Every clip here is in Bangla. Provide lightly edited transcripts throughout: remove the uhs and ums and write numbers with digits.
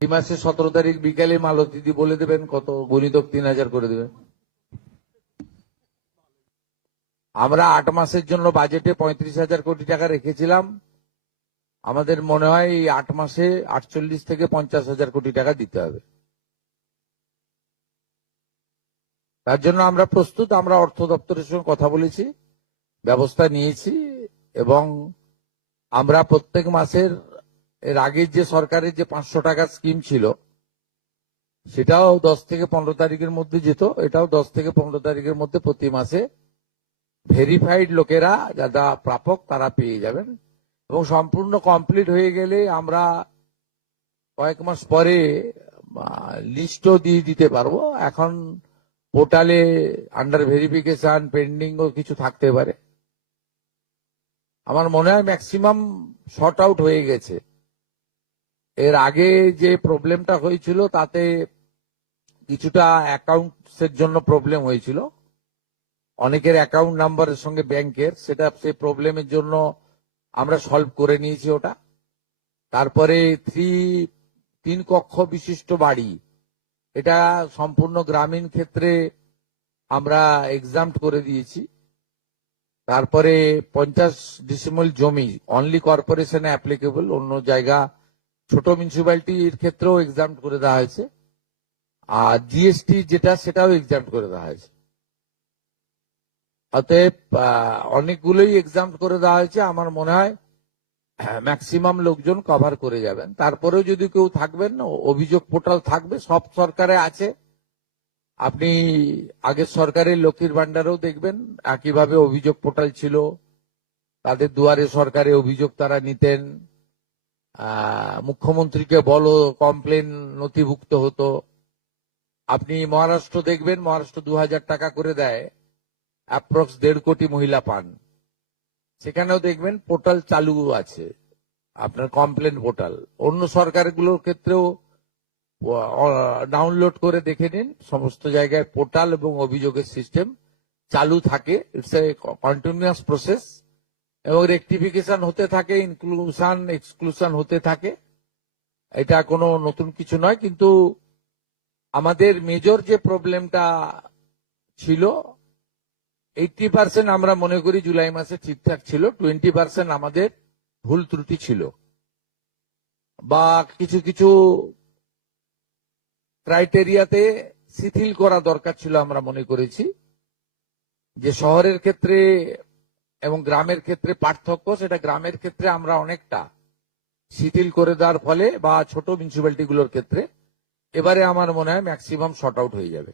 এই মাসে 17 তারিখ বিকালে মালতীদি বলে দেবেন কত গণিতক 3000 করে দেবেন। আমরা 8 মাসের জন্য বাজেটে 35,000 কোটি টাকা রেখেছিলাম। আমাদের মনে হয় এই 8 মাসে 48 থেকে 50,000 কোটি টাকা দিতে হবে। তার জন্য আমরা প্রস্তুত। আমরা অর্থ দপ্তরের সঙ্গে কথা বলেছি, ব্যবস্থা নিয়েছি এবং আমরা প্রত্যেক মাসের এর আগের যে সরকারের যে 500 টাকার স্কিম ছিল সেটাও 10 থেকে 15 তারিখের মধ্যে যেত। এটাও 10 থেকে 15 তারিখের মধ্যে প্রতি মাসে ভেরিফাইড লোকেরা যারা প্রাপক তারা পেয়ে যাবেন এবং সম্পূর্ণ কমপ্লিট হয়ে গেলে আমরা কয়েক মাস পরে লিস্টও দিয়ে দিতে পারবো। এখন পোর্টালে আন্ডার ভেরিফিকেশন পেন্ডিং ও কিছু থাকতে পারে। আমার মনে হয় ম্যাক্সিমাম শর্ট আউট হয়ে গেছে। এর আগে যে প্রবলেমটা হয়েছিল তাতে কিছুটা অ্যাকাউন্টসের জন্য প্রবলেম হয়েছিল, অনেকের অ্যাকাউন্ট নাম্বারের সঙ্গে ব্যাংকের, সেটা সেই প্রবলেমের জন্য আমরা সলভ করে নিয়েছি ওটা। তারপরে 3 কক্ষ বিশিষ্ট বাড়ি, এটা সম্পূর্ণ গ্রামীণ ক্ষেত্রে আমরা এক্সাম্পট করে দিয়েছি। তারপরে 50 ডিসিমল জমি অনলি কর্পোরেশনে অ্যাপ্লিকেবল, অন্য জায়গা ছোট মিউনিসিপ্যালিটির ক্ষেত্রেও এক্সাম্পট করে দেওয়া হয়েছে। আর জিএসটি যেটা সেটাও এক্সাম্পট করে দেওয়া হয়েছে। অতএব অনেকগুলোই এক্সাম্পট করে দেওয়া হয়েছে। আমার মনে হয় ম্যাক্সিমাম লোকজন কভার করে যাবেন। তারপরেও যদি কেউ থাকবেন, অভিযোগ পোর্টাল থাকবে, সব সরকারে আছে। আপনি আগের সরকারের লক্ষ্মীর ভান্ডারেও দেখবেন একইভাবে অভিযোগ পোর্টাল ছিল। তাদের দুয়ারে সরকারে অভিযোগ তারা নিতেন, মুখ্যমন্ত্রীকে বলো কমপ্লেন নথিভুক্ত হতো। আপনি মহারাষ্ট্র দেখবেন, মহারাষ্ট্র 2000 টাকা করে দেয়, অ্যাপ্রক্স 1.5 কোটি মহিলা পান। সেখানেও দেখবেন পোর্টাল চালু আছে, আপনার কমপ্লেন পোর্টাল। অন্য সরকারগুলোর ক্ষেত্রেও ডাউনলোড করে দেখে নিন, সমস্ত জায়গায় পোর্টাল এবং অভিযোগের সিস্টেম চালু থাকে। ইটস এ কন্টিনিউয়াস প্রসেস এবং রেকটিফিকেশন হতে থাকে, ইনক্লুশন এক্সক্লুশন হতে থাকে। এটা কোনো নতুন কিছু নয়। কিন্তু আমাদের মেজর যে প্রবলেমটা ছিল 80% আমরা মনে করি জুলাই মাসে ঠিকঠাক ছিল, 20% আমাদের ভুল ত্রুটি ছিল বা কিছু কিছু ক্রাইটেরিয়াতে শিথিল করা দরকার ছিল। আমরা মনে করেছি যে শহরের ক্ষেত্রে এবং গ্রামের ক্ষেত্রে পার্থক্য, সেটা গ্রামের ক্ষেত্রে আমরা অনেকটা শিথিল করে দেওয়ার ফলে বা ছোট মিউনিসিপ্যালিটিগুলোর ক্ষেত্রে এবারে আমার মনে হয় ম্যাক্সিমাম শর্ট আউট হয়ে যাবে।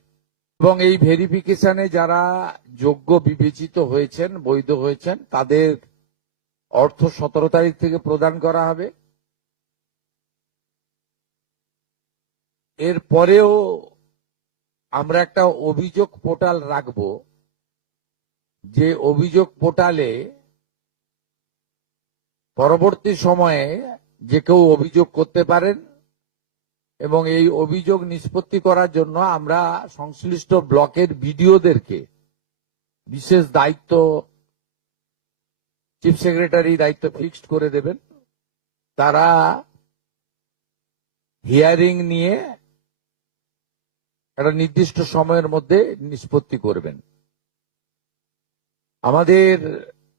এবং এই ভেরিফিকেশনে যারা যোগ্য বিবেচিত হয়েছেন, বৈধ হয়েছেন, তাদের অর্থ 17 তারিখ থেকে প্রদান করা হবে। এর পরেও আমরা একটা অভিযোগ পোর্টাল রাখব, যে অভিযোগ পোর্টালে পরবর্তী সময়ে যে কেউ অভিযোগ করতে পারেন এবং এই অভিযোগ নিষ্পত্তি করার জন্য আমরা সংশ্লিষ্ট ব্লকের বিডিওদেরকে বিশেষ দায়িত্ব, চিফ সেক্রেটারি দায়িত্ব ফিক্সড করে দেবেন। তারা হিয়ারিং নিয়ে একটা নির্দিষ্ট সময়ের মধ্যে নিষ্পত্তি করবেন। আমাদের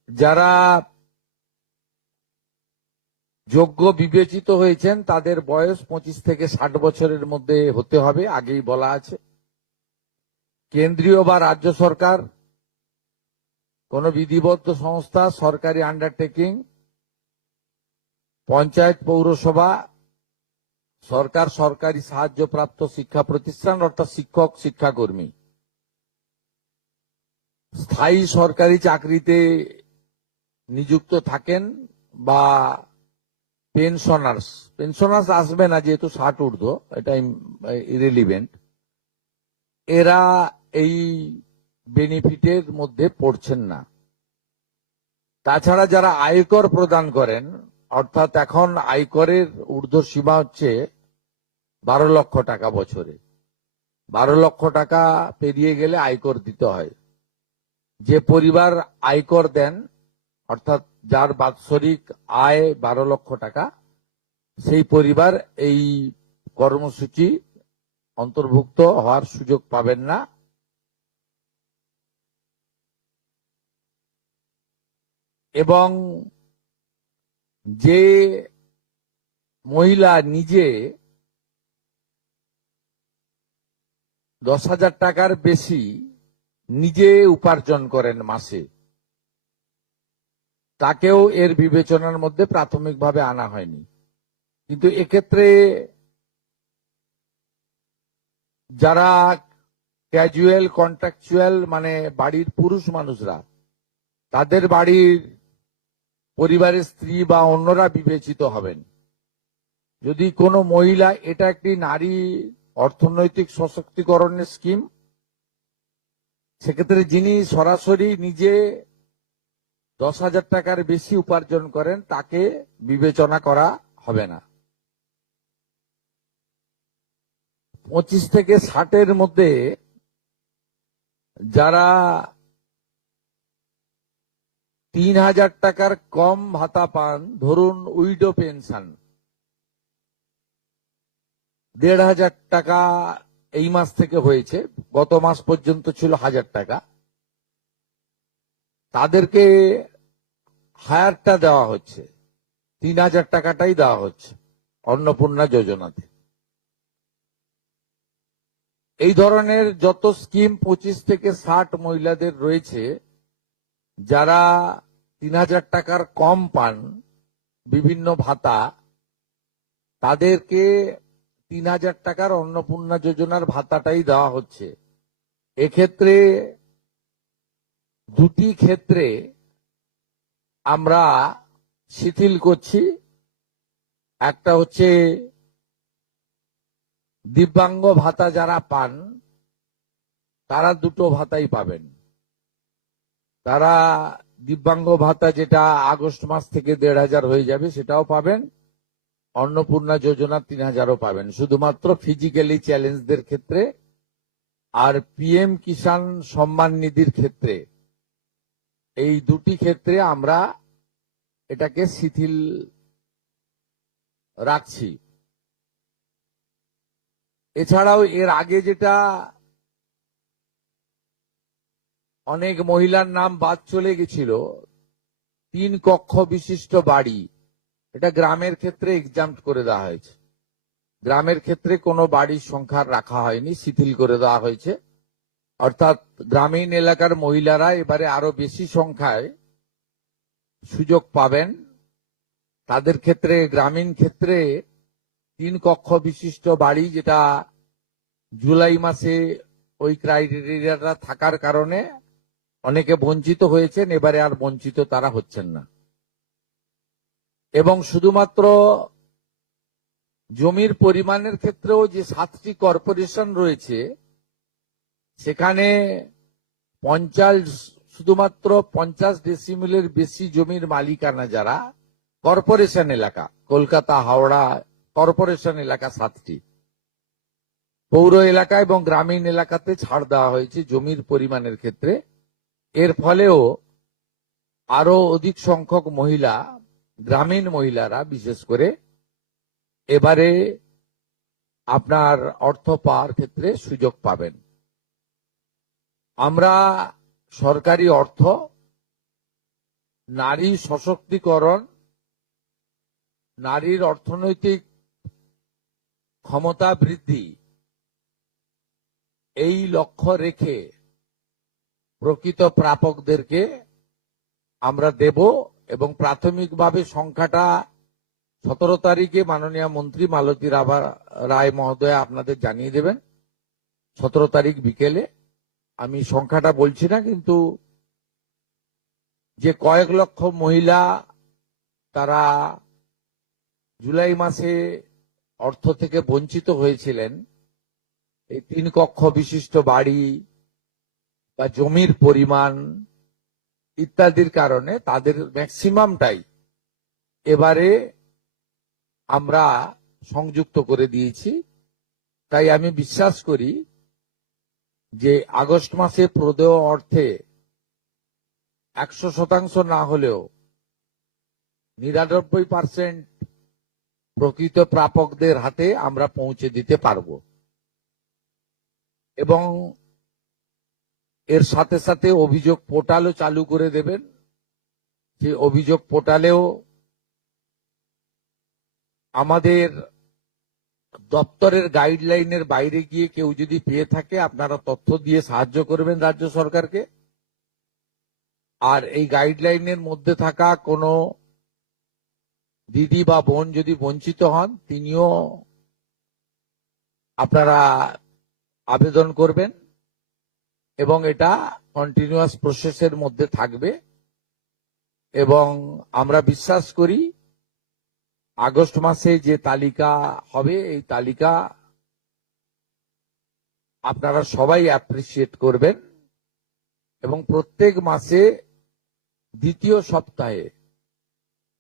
যারা যোগ্য বিবেচিত হয়েছেন তাদের বয়স 25 থেকে 60 বছরের মধ্যে হতে হবে, আগেই বলা আছে। কেন্দ্রীয় বা রাজ্য সরকার, কোন বিধিবদ্ধ সংস্থা, সরকারি আন্ডারটেকিং, পঞ্চায়েত, পৌরসভা, সরকার, সরকারি সাহায্যপ্রাপ্ত শিক্ষা প্রতিষ্ঠান অর্থাৎ শিক্ষক, শিক্ষাকর্মী, স্থায়ী সরকারি চাকরিতে নিযুক্ত থাকেন বা পেনশনার্স আসবে না যেহেতু 60 ঊর্ধ্ব, এটা ইরেলিভেন্ট। এরা এই বেনিফিটের মধ্যে পড়ছেন না। তাছাড়া যারা আয়কর প্রদান করেন, অর্থাৎ এখন আয়করের ঊর্ধ্ব সীমা হচ্ছে 12 লক্ষ টাকা বছরে। 12 লক্ষ টাকা পেরিয়ে গেলে আয়কর দিতে হয়। যে পরিবার আয়কর দেন, অর্থাৎ যার বাৎসরিক আয় 12 লক্ষ টাকা, সেই পরিবার এই কর্মসূচি অন্তর্ভুক্ত হওয়ার সুযোগ পাবেন না। এবং যে মহিলা নিজে 10,000 টাকার বেশি নিজে উপার্জন করেন মাসে, তাকেও এর বিবেচনার মধ্যে প্রাথমিকভাবে আনা হয়নি। কিন্তু এক্ষেত্রে যারা ক্যাজুয়াল কন্ট্রাকচুয়াল মানে বাড়ির পুরুষ মানুষরা, তাদের বাড়ির পরিবারের স্ত্রী বা অন্যরা বিবেচিত হবেন। যদি কোনো মহিলা, এটা একটি নারী অর্থনৈতিক সশক্তিকরণের স্কিম, সেক্ষেত্রে যিনি সরাসরি নিজে 10,000 টাকার বেশি উপার্জন করেন তাকে বিবেচনা করা হবে না। 25 থেকে 60-এর মধ্যে যারা 3,000 টাকার কম ভাতা পান, ধরুন উইডো পেনশন 1,500 টাকা এই মাস থেকে হয়েছে, গত মাস পর্যন্ত ছিল 1,000 টাকা, তাদেরকে হায়ারটা দেওয়া হচ্ছে, 3,000 টাকাটাই দেওয়া হচ্ছে অন্নপূর্ণা যোজনাতে। এই ধরনের যত স্কিম 25 থেকে 60 মহিলাদের রয়েছে, যারা 3,000 টাকার কম পান বিভিন্ন ভাতা, তাদেরকে 3,000 টাকার অন্নপূর্ণা যোজনার ভাতাটাই দেওয়া হচ্ছে। এক্ষেত্রে দুটি ক্ষেত্রে আমরা শিথিল করছি। একটা হচ্ছে দিব্যাঙ্গ ভাতা যারা পান তারা দুটো ভাতাই পাবেন। তারা দিব্যাঙ্গ ভাতা যেটা আগস্ট মাস থেকে 1,500 হয়ে যাবে সেটাও পাবেন, অন্নপূর্ণা যোজনা 3,000ও পাবেন, শুধুমাত্র ফিজিক্যালি চ্যালেঞ্জদের ক্ষেত্রে। আর পিএম কিষাণ সম্মান নিধির ক্ষেত্রে, এই দুটি ক্ষেত্রে আমরা এটাকে শিথিল রাখছি। এছাড়াও এর আগে যেটা অনেক মহিলার নাম বাদ চলে গেছিল, 3 কক্ষ বিশিষ্ট বাড়ি, এটা গ্রামের ক্ষেত্রে এক্সাম্পট করে দেওয়া হয়েছে। গ্রামের ক্ষেত্রে কোনো বাড়ির সংখ্যা রাখা হয়নি, শিথিল করে দেওয়া হয়েছে। অর্থাৎ গ্রামীণ এলাকার মহিলারা এবারে আরো বেশি সংখ্যায় সুযোগ পাবেন। তাদের ক্ষেত্রে, গ্রামীণ ক্ষেত্রে 3 কক্ষ বিশিষ্ট বাড়ি, যেটা জুলাই মাসে ওই ক্রাইটেরিয়াটা থাকার কারণে অনেকে বঞ্চিত হয়েছেন, এবারে আর বঞ্চিত তারা হচ্ছেন না। এবং শুধুমাত্র জমির পরিমাণের ক্ষেত্রেও যে 7টি কর্পোরেশন রয়েছে, সেখানে শুধুমাত্র 50 ডেসিমেলের বেশি জমির মালিকানা যারা কর্পোরেশন এলাকা, কলকাতা হাওড়া কর্পোরেশন এলাকা 7টি, পৌর এলাকা এবং গ্রামীণ এলাকাতে ছাড় দেওয়া হয়েছে জমির পরিমাণের ক্ষেত্রে। এর ফলেও আরো অধিক সংখ্যক মহিলা, গ্রামীণ মহিলারা বিশেষ করে, এবারে আপনার অর্থ পাওয়ার ক্ষেত্রে সুযোগ পাবেন। আমরা সরকারি অর্থ, নারী সশক্তিকরণ, নারীর অর্থনৈতিক ক্ষমতা বৃদ্ধি, এই লক্ষ্য রেখে প্রকৃত প্রাপকদেরকে আমরা দেব। এবং প্রাথমিকভাবে সংখ্যাটা 17 তারিখে মাননীয় মন্ত্রী মালতী রায় মহোদয় আপনাদের জানিয়ে দেবেন। 17 তারিখ বিকেলে। আমি সংখ্যাটা বলছি না, কিন্তু যে কয়েক লক্ষ মহিলা তারা জুলাই মাসে অর্থ থেকে বঞ্চিত হয়েছিলেন, এই 3 কক্ষ বিশিষ্ট বাড়ি বা জমির পরিমাণ ইত্যাদির কারণে তাদের ম্যাক্সিমামটাই এবারে আমরা সংযুক্ত করে দিয়েছি। তাই আমি বিশ্বাস করি যে আগস্ট মাসে প্রদেয় অর্থে 100% না হলেও 99% প্রকৃত প্রাপকদের হাতে আমরা পৌঁছে দিতে পারব। এবং এর সাথে সাথে অভিযোগ পোর্টালও চালু করে দেবেন। যে অভিযোগ পোর্টালেও আমাদের দপ্তরের গাইডলাইনের বাইরে গিয়ে কেউ যদি পেয়ে থাকে আপনারা তথ্য দিয়ে সাহায্য করবেন রাজ্য সরকারকে। আর এই গাইডলাইনের মধ্যে থাকা কোনো দিদি বা বোন যদি বঞ্চিত হন তিনিও আপনারা আবেদন করবেন এবং এটা কন্টিনিউয়াস প্রসেসের মধ্যে থাকবে। এবং আমরা বিশ্বাস করি আগস্ট মাসে যে তালিকা হবে এই তালিকা আপনারা সবাই অ্যাপ্রিসিয়েট করবেন এবং প্রত্যেক মাসে দ্বিতীয় সপ্তাহে,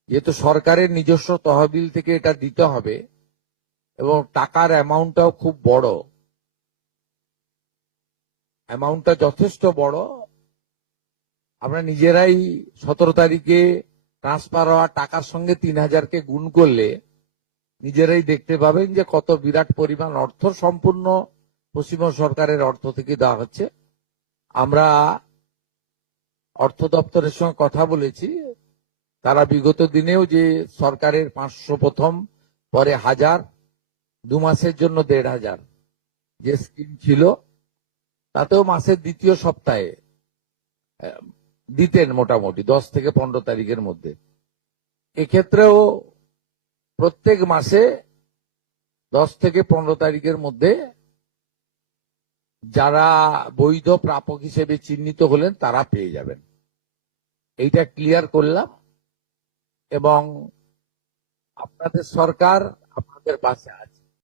যেহেতু সরকারের নিজস্ব তহবিল থেকে এটা দিতে হবে এবং টাকার অ্যামাউন্টটাও খুব বড়, অ্যামাউন্টটা যথেষ্ট বড়। আমরা নিজেরাই 17 তারিখে ট্রান্সফার হওয়া টাকার সঙ্গে 3000কে গুণ করলে নিজেরাই দেখতে পাবেন যে কত বিরাট পরিমাণ অর্থ সম্পূর্ণ পশ্চিমবঙ্গ সরকারের অর্থ থেকে দেওয়া হচ্ছে। আমরা অর্থ দপ্তরের সঙ্গে কথা বলেছি, তারা বিগত দিনেও যে সরকারের 500 প্রথম, পরে 1000, 2 মাসের জন্য 1500 যে স্কিম ছিল তাতেও মাসের দ্বিতীয় সপ্তাহে দিতেন মোটামুটি 10 থেকে 15 তারিখের মধ্যে। এক্ষেত্রেও প্রত্যেক মাসে 10 থেকে 15 তারিখের মধ্যে যারা বৈধ প্রাপক হিসেবে চিহ্নিত হলেন তারা পেয়ে যাবেন। এইটা ক্লিয়ার করলাম এবং আপনাদের সরকার আপনাদের পাশে আছে।